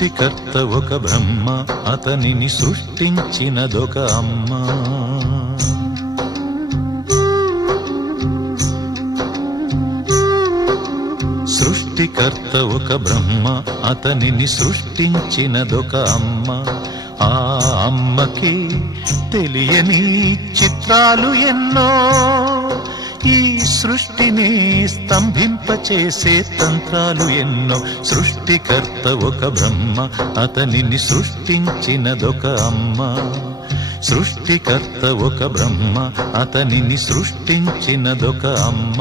సృష్టికర్త ఒక బ్రహ్మ, అతనిని సృష్టించినదొక అమ్మ. సృష్టికర్త ఒక బ్రహ్మ, అతనిని సృష్టించినదొక అమ్మ. ఆ అమ్మకి తెలియని చిత్రాలు ఎన్నో, ఈ సృష్టిని స్తంభింపచేసే తంత్రాలు ఎన్నో. సృష్టికర్త ఒక బ్రహ్మ, అతనిని సృష్టించినదొక అమ్మ. సృష్టికర్త ఒక బ్రహ్మ, అతనిని సృష్టించినదొక అమ్మ.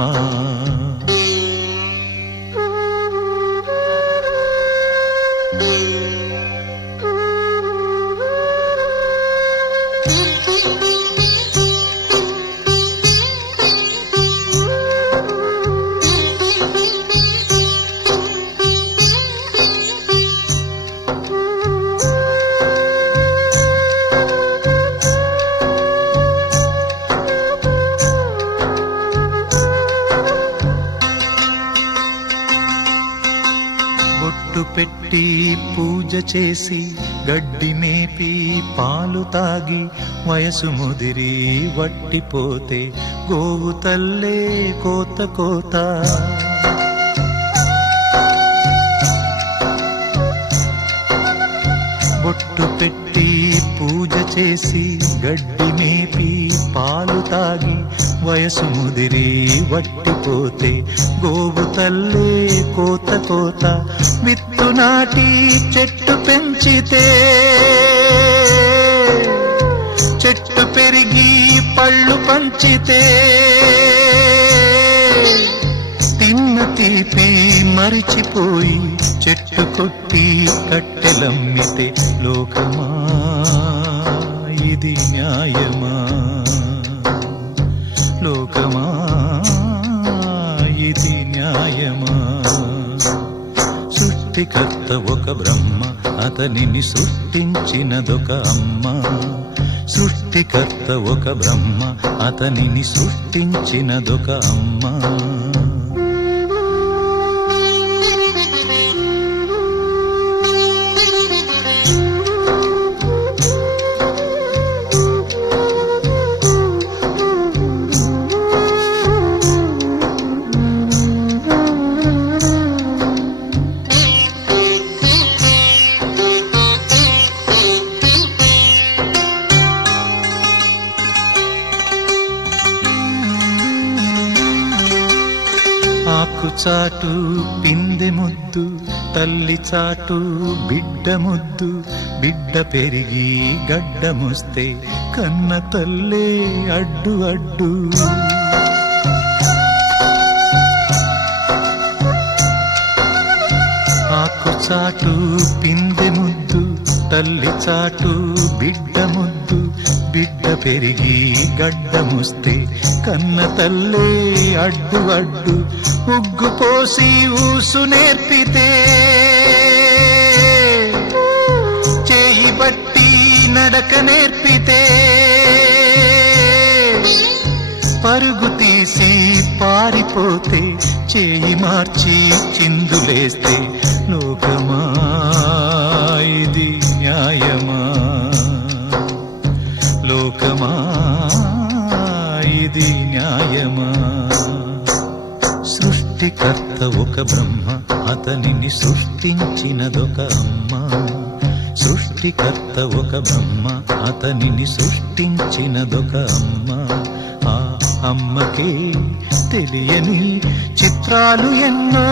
బొట్టు పెట్టి పూజ చేసి గడ్డి మేపి పాలు తాగి వయసు ముదిరి వట్టిపోతే గోవు తల్లే కోత కోత. బొట్టు పెట్టి పూజ చేసి గడ్డి మేపి పాలు తాగి వయసు ముదిరి వట్టిపోతే గోవు తల్లే కోత కోత. విత్తు నాటి చెట్టు పెంచితే చెట్టు పెరిగి పళ్ళు పంచితే తిన్న తీపి మరిచిపోయి చెట్టు కొట్టి కట్టెలమ్మితే లోకమా ఇది న్యాయమా? లోకమా ఇది న్యాయమా? సృష్టికర్త ఒక బ్రహ్మ, అతనిని సృష్టించినదొక అమ్మ. సృష్టికర్త ఒక బ్రహ్మ, అతనిని సృష్టించినదొక అమ్మ. ఆకు చాటు పిందె ముద్దు, తల్లి చాటు బిడ్డ ముద్దు. బిడ్డ పెరిగి గడ్డముస్తే కన్న తల్లే అడ్డు అడ్డు. ఆకు చాటు పిందె ముద్దు, తల్లి చాటు బిడ్డ ముద్దు. బిడ్డ పెరిగి గడ్డముస్తే కన్న తల్లే అడ్డు అడ్డు. ఉగ్గు పోసి ఊసు నేర్పితే చేయి బట్టి నడక నేర్పితే పరుగు తీసి పారిపోతే చేయి మార్చి చిందులేస్తే లోకమా ఇది న్యాయమా? లోకమా ఇది న్యాయమా? సృష్టికర్త ఒక బ్రహ్మ, అతనిని సృష్టించినదొక అమ్మ. సృష్టికర్త ఒక బ్రహ్మ, అతనిని సృష్టించినదొక అమ్మ. ఆ అమ్మకే తెలియని చిత్రాలు ఎన్నో,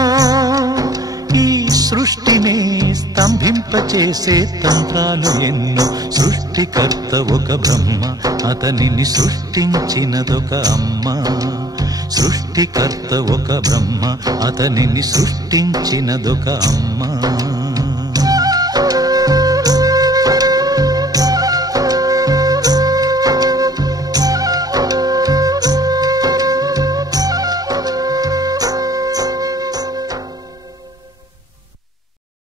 ఈ సృష్టినే స్తంభింపచేసే తంత్రాలు ఎన్నో. సృష్టికర్త ఒక బ్రహ్మ, అతనిని సృష్టించినదొక అమ్మ. సృష్టికర్త ఒక బ్రహ్మ, అతనిని సృష్టించినదొక అమ్మ.